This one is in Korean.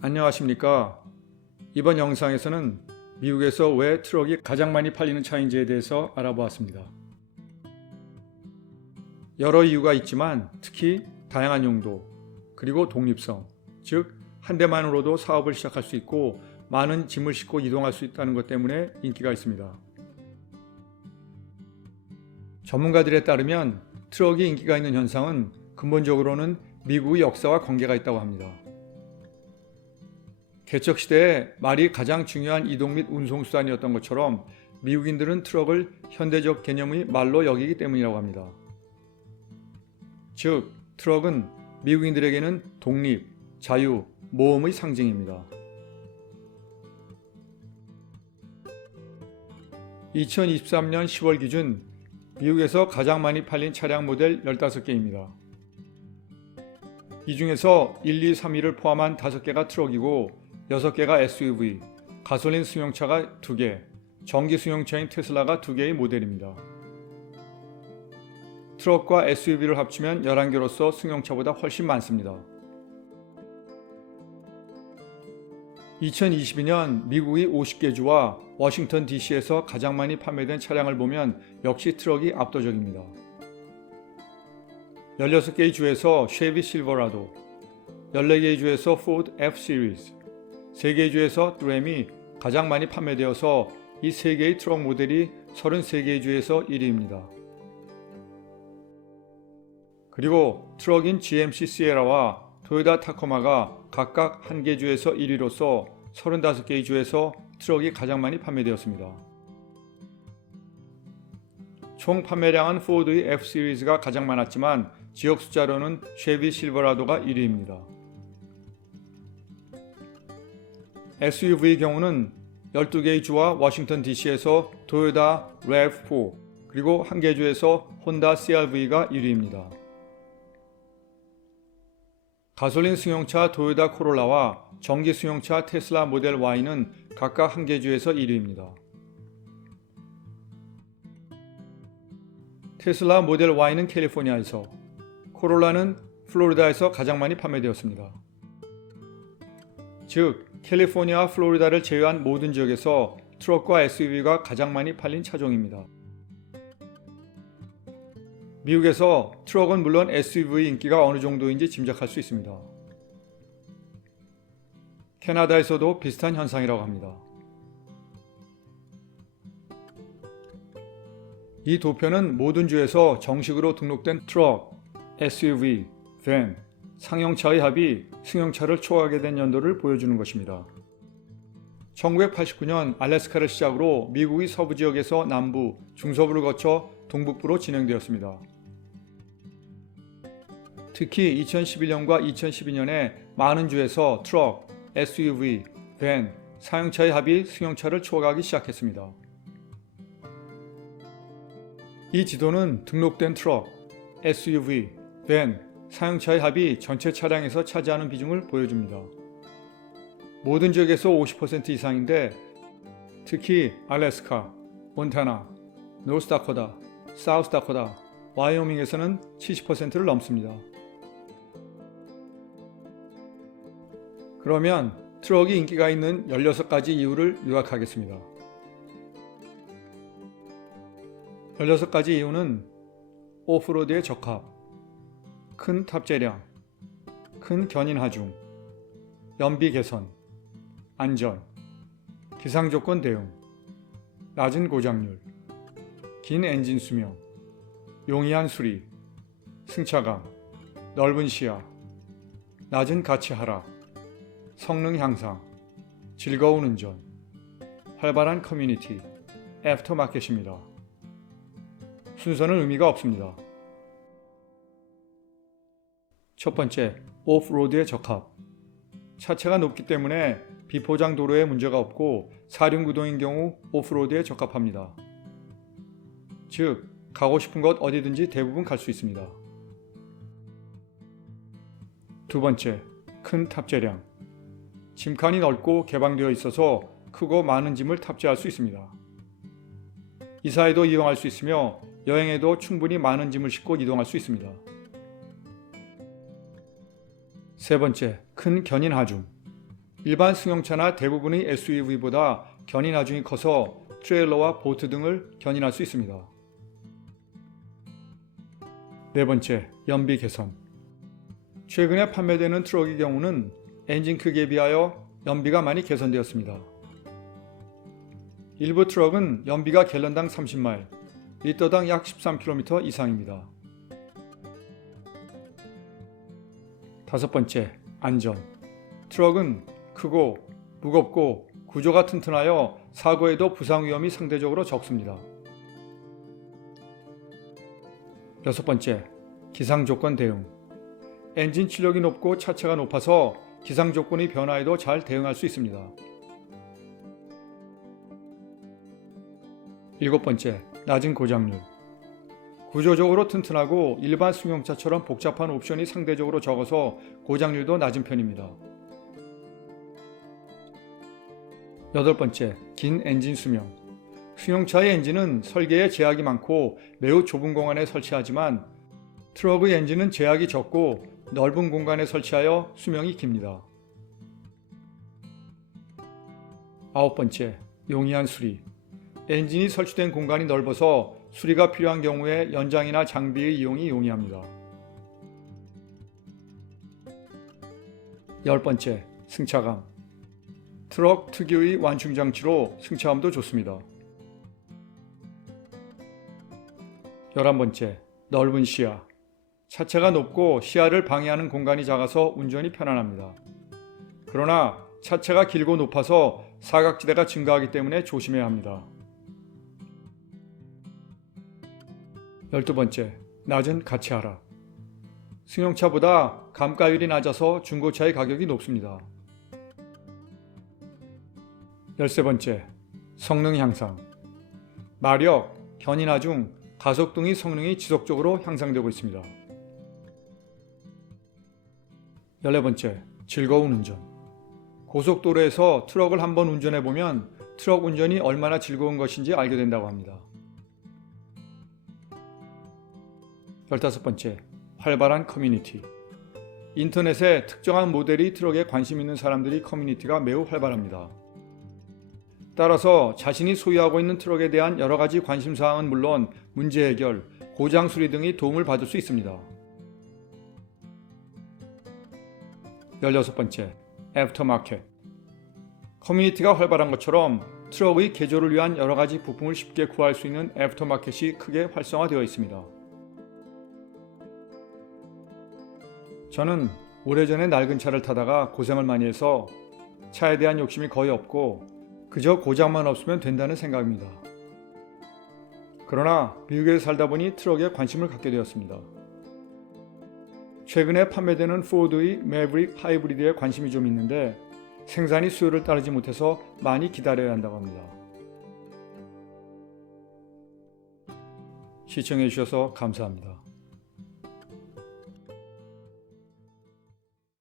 안녕하십니까. 이번 영상에서는 미국에서 왜 트럭이 가장 많이 팔리는 차인지에 대해서 알아보았습니다. 여러 이유가 있지만 특히 다양한 용도, 그리고 독립성, 즉 한 대만으로도 사업을 시작할 수 있고 많은 짐을 싣고 이동할 수 있다는 것 때문에 인기가 있습니다. 전문가들에 따르면 트럭이 인기가 있는 현상은 근본적으로는 미국의 역사와 관계가 있다고 합니다. 개척시대에 말이 가장 중요한 이동 및 운송수단이었던 것처럼 미국인들은 트럭을 현대적 개념의 말로 여기기 때문이라고 합니다. 즉, 트럭은 미국인들에게는 독립, 자유, 모험의 상징입니다. 2023년 10월 기준 미국에서 가장 많이 팔린 차량 모델 15개입니다. 이 중에서 1, 2, 3위를 포함한 5개가 트럭이고 6개가 SUV, 가솔린 승용차가 2개, 전기 승용차인 테슬라가 2개의 모델입니다. 트럭과 SUV를 합치면 11개로서 승용차보다 훨씬 많습니다. 2022년 미국의 50개 주와 워싱턴 DC에서 가장 많이 판매된 차량을 보면 역시 트럭이 압도적입니다. 16개의 주에서 쉐비 실버라도, 14개의 주에서 포드 F-시리즈, 3개의 주에서 램이 가장 많이 판매되어서 이 3개의 트럭 모델이 33개의 주에서 1위입니다. 그리고 트럭인 GMC 시에라와 토요타 타코마가 각각 1개 주에서 1위로서 35개의 주에서 트럭이 가장 많이 판매되었습니다. 총 판매량은 포드의 F-시리즈가 가장 많았지만 지역 숫자로는 쉐비 실버라도가 1위입니다. SUV의 경우는 12개의 주와 워싱턴 DC에서 토요타 RAV4 그리고 1개 주에서 혼다 CR-V가 1위입니다. 가솔린 승용차 토요타 코롤라와 전기 승용차 테슬라 모델 Y는 각각 1개 주에서 1위입니다. 테슬라 모델 Y는 캘리포니아에서, 코롤라는 플로리다에서 가장 많이 판매되었습니다. 즉, 캘리포니아와 플로리다를 제외한 모든 지역에서 트럭과 SUV가 가장 많이 팔린 차종입니다. 미국에서 트럭은 물론 SUV 인기가 어느 정도인지 짐작할 수 있습니다. 캐나다에서도 비슷한 현상이라고 합니다. 이 도표는 모든 주에서 정식으로 등록된 트럭, SUV, 밴, 상용차의 합이 승용차를 초과하게 된 연도를 보여주는 것입니다. 1989년 알래스카를 시작으로 미국의 서부 지역에서 남부, 중서부를 거쳐 동북부로 진행되었습니다. 특히 2011년과 2012년에 많은 주에서 트럭, SUV, 밴, 상용차의 합이 승용차를 초과하기 시작했습니다. 이 지도는 등록된 트럭, SUV, 밴, 상용차의 합이 전체 차량에서 차지하는 비중을 보여줍니다. 모든 지역에서 50% 이상인데 특히 알래스카, 몬타나, 노스다코다, 사우스다코다, 와이오밍에서는 70%를 넘습니다. 그러면 트럭이 인기가 있는 16가지 이유를 요약하겠습니다. 16가지 이유는 오프로드에 적합, 큰 탑재량, 큰 견인 하중, 연비 개선, 안전, 기상조건 대응, 낮은 고장률, 긴 엔진 수명, 용이한 수리, 승차감, 넓은 시야, 낮은 가치 하락, 성능 향상, 즐거운 운전, 활발한 커뮤니티, 애프터마켓입니다. 순서는 의미가 없습니다. 첫 번째, 오프로드에 적합. 차체가 높기 때문에 비포장 도로에 문제가 없고 사륜구동인 경우 오프로드에 적합합니다. 즉, 가고 싶은 곳 어디든지 대부분 갈 수 있습니다. 두 번째, 큰 탑재량. 짐칸이 넓고 개방되어 있어서 크고 많은 짐을 탑재할 수 있습니다. 이사에도 이용할 수 있으며 여행에도 충분히 많은 짐을 싣고 이동할 수 있습니다. 세 번째, 큰 견인 하중. 일반 승용차나 대부분의 SUV보다 견인 하중이 커서 트레일러와 보트 등을 견인할 수 있습니다. 네 번째, 연비 개선. 최근에 판매되는 트럭의 경우는 엔진 크기에 비하여 연비가 많이 개선되었습니다. 일부 트럭은 연비가 갤런당 30마일, 리터당 약 13km 이상입니다. 다섯 번째, 안전. 트럭은 크고 무겁고 구조가 튼튼하여 사고에도 부상 위험이 상대적으로 적습니다. 여섯 번째, 기상 조건 대응. 엔진 출력이 높고 차체가 높아서 기상 조건의 변화에도 잘 대응할 수 있습니다. 일곱 번째, 낮은 고장률. 구조적으로 튼튼하고 일반 승용차처럼 복잡한 옵션이 상대적으로 적어서 고장률도 낮은 편입니다. 여덟 번째, 긴 엔진 수명. 승용차의 엔진은 설계에 제약이 많고 매우 좁은 공간에 설치하지만 트럭의 엔진은 제약이 적고 넓은 공간에 설치하여 수명이 깁니다. 아홉 번째, 용이한 수리. 엔진이 설치된 공간이 넓어서 수리가 필요한 경우에 연장이나 장비의 이용이 용이합니다. 열 번째, 승차감. 트럭 특유의 완충 장치로 승차감도 좋습니다. 11번째, 넓은 시야. 차체가 높고 시야를 방해하는 공간이 작아서 운전이 편안합니다. 그러나 차체가 길고 높아서 사각지대가 증가하기 때문에 조심해야 합니다. 12번째, 낮은 가치 하락. 승용차보다 감가율이 낮아서 중고차의 가격이 높습니다. 13번째, 성능 향상. 마력, 견인 하중, 가속 등의 성능이 지속적으로 향상되고 있습니다. 14번째, 즐거운 운전. 고속도로에서 트럭을 한번 운전해보면 트럭 운전이 얼마나 즐거운 것인지 알게 된다고 합니다. 15번째, 활발한 커뮤니티. 인터넷에 특정한 모델의 트럭에 관심 있는 사람들의 커뮤니티가 매우 활발합니다. 따라서 자신이 소유하고 있는 트럭에 대한 여러 가지 관심사항은 물론 문제 해결, 고장 수리 등의 도움을 받을 수 있습니다. 16번째, 애프터마켓. 커뮤니티가 활발한 것처럼 트럭의 개조를 위한 여러 가지 부품을 쉽게 구할 수 있는 애프터마켓이 크게 활성화되어 있습니다. 저는 오래전에 낡은 차를 타다가 고생을 많이 해서 차에 대한 욕심이 거의 없고 그저 고장만 없으면 된다는 생각입니다. 그러나 미국에 살다 보니 트럭에 관심을 갖게 되었습니다. 최근에 판매되는 포드의 매브릭 하이브리드에 관심이 좀 있는데 생산이 수요를 따르지 못해서 많이 기다려야 한다고 합니다. 시청해 주셔서 감사합니다.